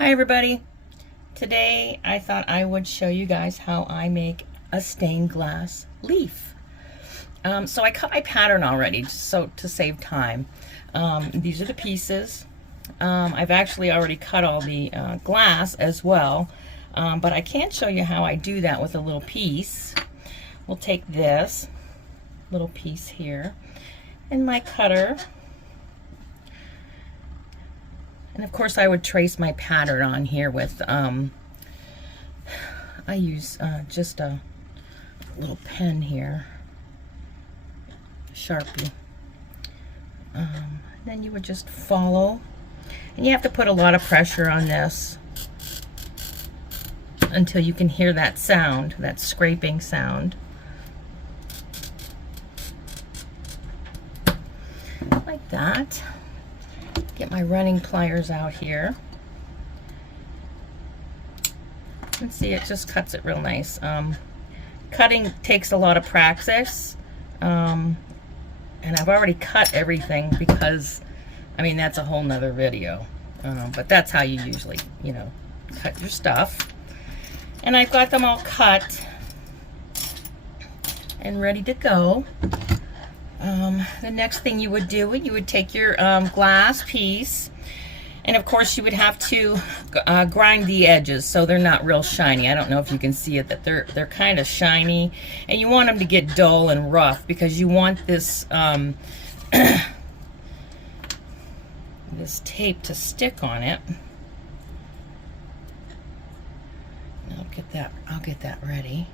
Hi everybody. Today I thought I would show you guys how I make a stained glass leaf. So I cut my pattern already so to save time. These are the pieces. I've actually already cut all the glass as well, but I can't show you how I do that with a little piece. We'll take this little piece here and my cutter. And of course I would trace my pattern on here with, I use just a little pen here, Sharpie. Then you would just follow, and you have to put a lot of pressure on this until you can hear that sound, that scraping sound. Like that. Get my running pliers out here. And see, it just cuts it real nice. Cutting takes a lot of practice. And I've already cut everything because, I mean, that's a whole nother video. But that's how you usually, cut your stuff. And I've got them all cut and ready to go. The next thing you would do, you would take your glass piece, and of course you would have to grind the edges so they're not real shiny. I don't know if you can see it, that they're kind of shiny, and you want them to get dull and rough because you want this this tape to stick on it. I'll get that ready.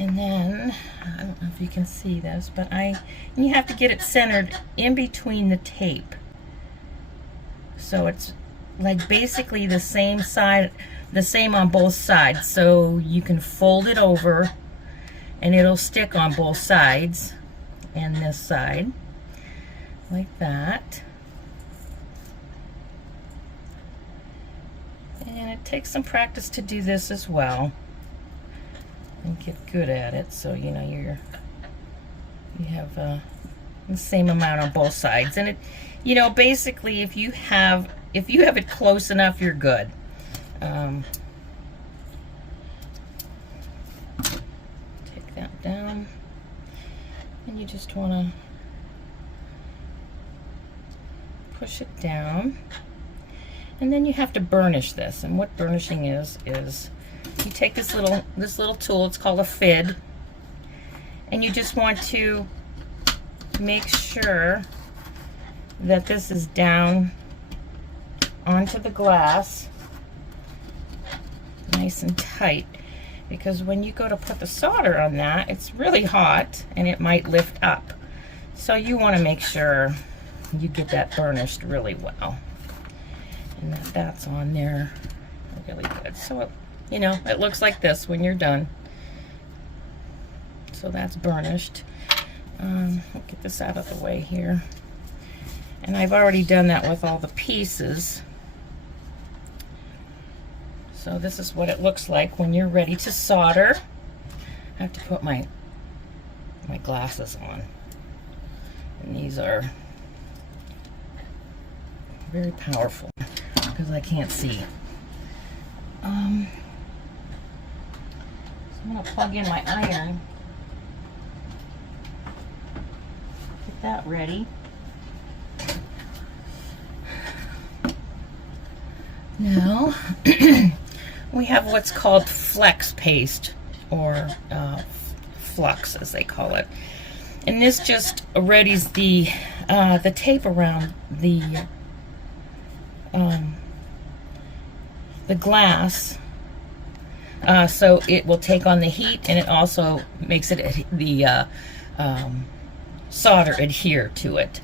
And then, I don't know if you can see this, but you have to get it centered in between the tape. So it's like basically the same side, the same on both sides. So you can fold it over and it'll stick on both sides and this side, like that. And it takes some practice to do this as well and get good at it, so you have the same amount on both sides. And it, basically if you have it close enough, you're good. Take that down, and you just want to push it down, and then you have to burnish this. And what burnishing is you take this little tool, it's called a FID, and you just want to make sure that this is down onto the glass nice and tight, because when you go to put the solder on that, it's really hot and it might lift up. So you want to make sure you get that burnished really well, and that's on there really good. So it looks like this when you're done. So that's burnished. I'll get this out of the way here. And I've already done that with all the pieces. So this is what it looks like when you're ready to solder. I have to put my glasses on. And these are very powerful because I can't see. I'm going to plug in my iron, get that ready. Now, we have what's called flex paste, or flux as they call it. And this just readies the tape around the glass. So it will take on the heat, and it also makes it the solder adhere to it.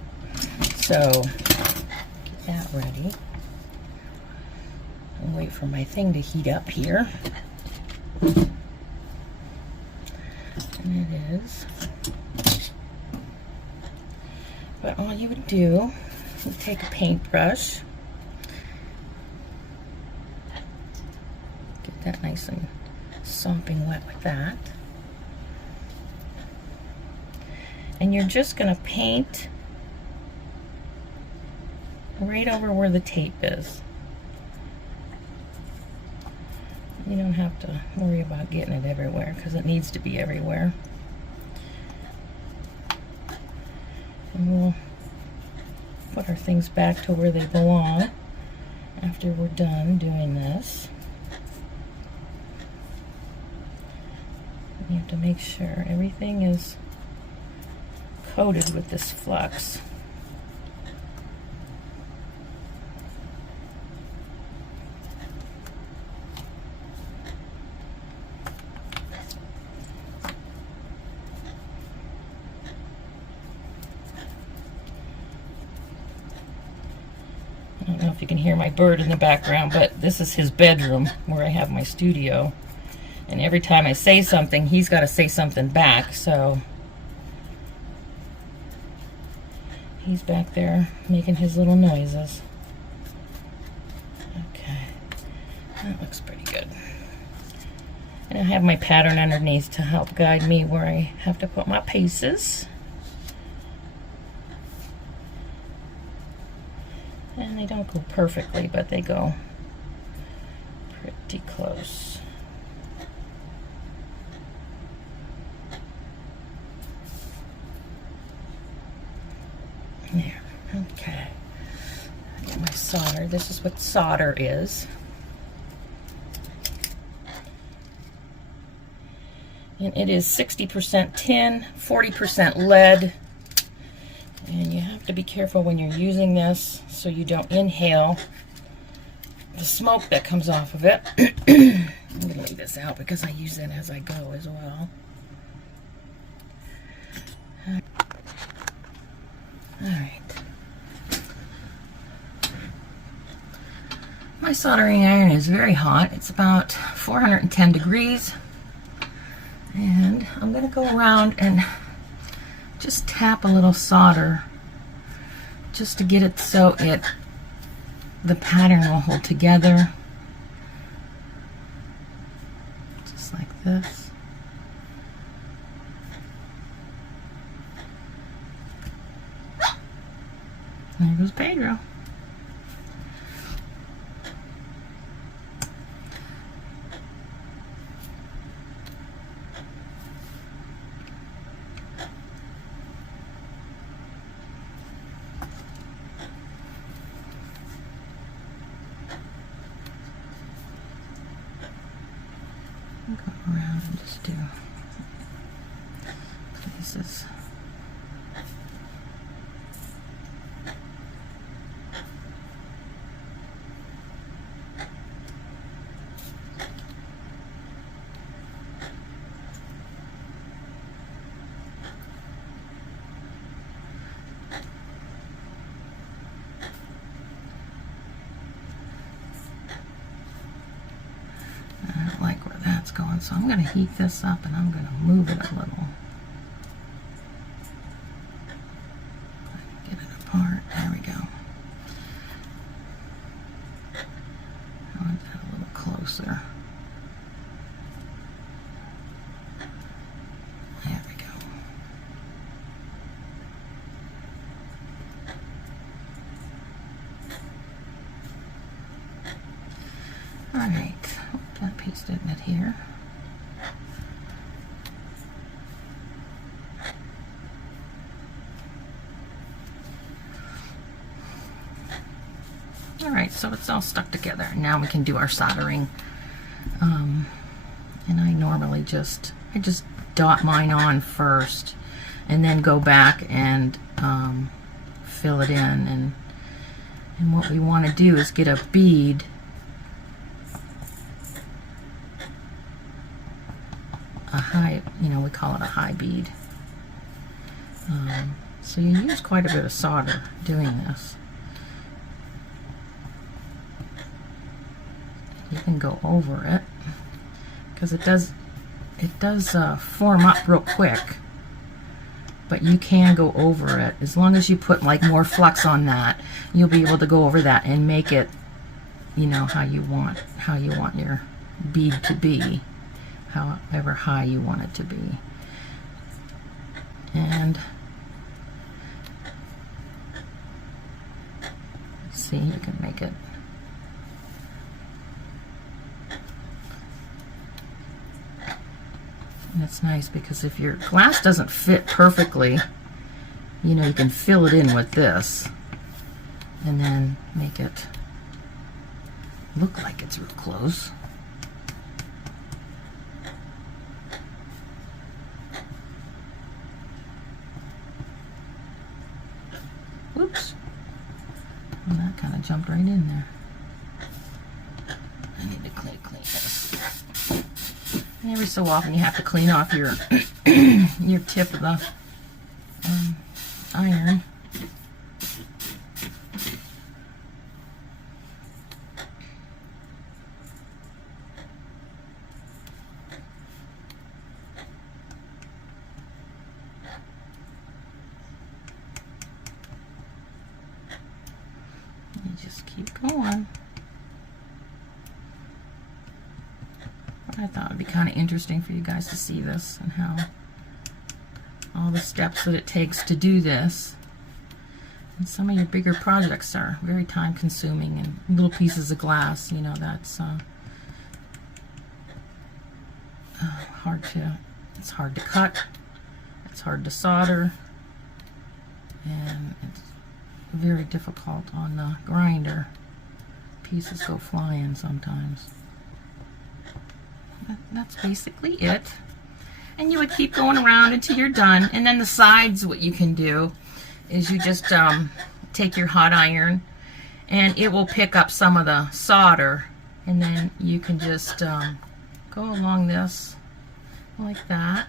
So get that ready and wait for my thing to heat up here. And it is. But all you would do is take a paintbrush, get that nice and sopping wet with that, and you're just going to paint right over where the tape is. You don't have to worry about getting it everywhere because it needs to be everywhere. And we'll put our things back to where they belong after we're done doing this. You have to make sure everything is coated with this flux. I don't know if you can hear my bird in the background, but this is his bedroom where I have my studio. And every time I say something, he's got to say something back, so he's back there making his little noises. Okay, that looks pretty good. And I have my pattern underneath to help guide me where I have to put my pieces. And they don't go perfectly, but they go pretty close. There, okay. I got my solder. This is what solder is. And it is 60% tin, 40% lead. And you have to be careful when you're using this so you don't inhale the smoke that comes off of it. I'm going to leave this out because I use it as I go as well. Alright. My soldering iron is very hot. It's about 410 degrees. And I'm going to go around and just tap a little solder just to get it so the pattern will hold together. Just like this. There goes Pedro. Go around and just do pieces. Going, so I'm going to heat this up and I'm going to move it a little. Get it apart. There we go. I want that a little closer. There we go. All right. That piece didn't adhere. Alright, so it's all stuck together. Now we can do our soldering. And I normally just dot mine on first and then go back and fill it in. And what we want to do is get a bead we call it a high bead. So you use quite a bit of solder doing this. You can go over it because it does form up real quick, but you can go over it as long as you put like more flux on that. You'll be able to go over that and make it, how you want your bead to be. However high you want it to be. And See, you can make it. And it's nice because if your glass doesn't fit perfectly, you know, you can fill it in with this and then make it look like it's real close. Whoops. And that kind of jumped right in there. I need to clean this. And every so often you have to clean off your your tip of the iron. You just keep going. I thought it'd be kind of interesting for you guys to see this and how all the steps that it takes to do this. And some of your bigger projects are very time consuming, and little pieces of glass, you know, that's it's hard to cut, it's hard to solder, and it's very difficult on the grinder. Pieces go flying sometimes. That's basically it. And you would keep going around until you're done. And then the sides, what you can do is you just take your hot iron and it will pick up some of the solder, and then you can just go along this like that,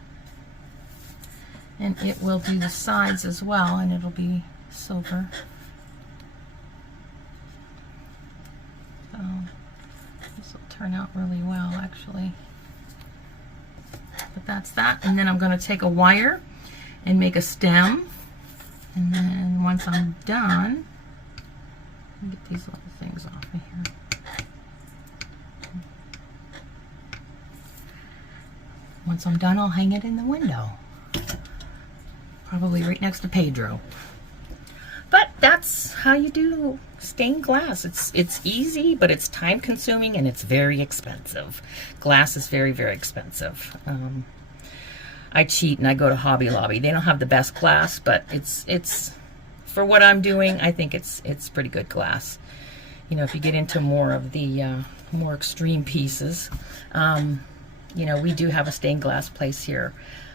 and it will do the sides as well, and it'll be silver. So this will turn out really well, actually. But that's that. And then I'm going to take a wire and make a stem, and then once I'm done, let me get these little things off of here. Once I'm done, I'll hang it in the window, probably right next to Pedro. But that's how you do stained glass. It's easy, but it's time consuming and it's very expensive. Glass is very, very expensive. I cheat and I go to Hobby Lobby. They don't have the best glass, but it's for what I'm doing, I think it's pretty good glass. You know, if you get into more of the more extreme pieces, you know, we do have a stained glass place here,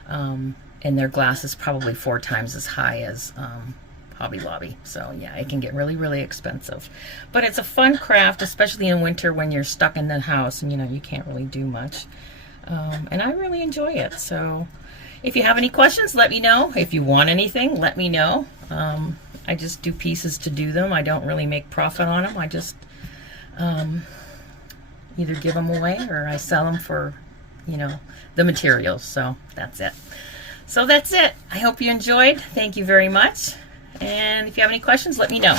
and their glass is probably 4 times as high as Hobby Lobby. So yeah, it can get really, really expensive. But it's a fun craft, especially in winter when you're stuck in the house and, you know, you can't really do much. And I really enjoy it. So if you have any questions, let me know. If you want anything, let me know. I just do pieces to do them. I don't really make profit on them. I just either give them away or I sell them for, you know, the materials. So that's it. So that's it. I hope you enjoyed. Thank you very much. And if you have any questions, let me know.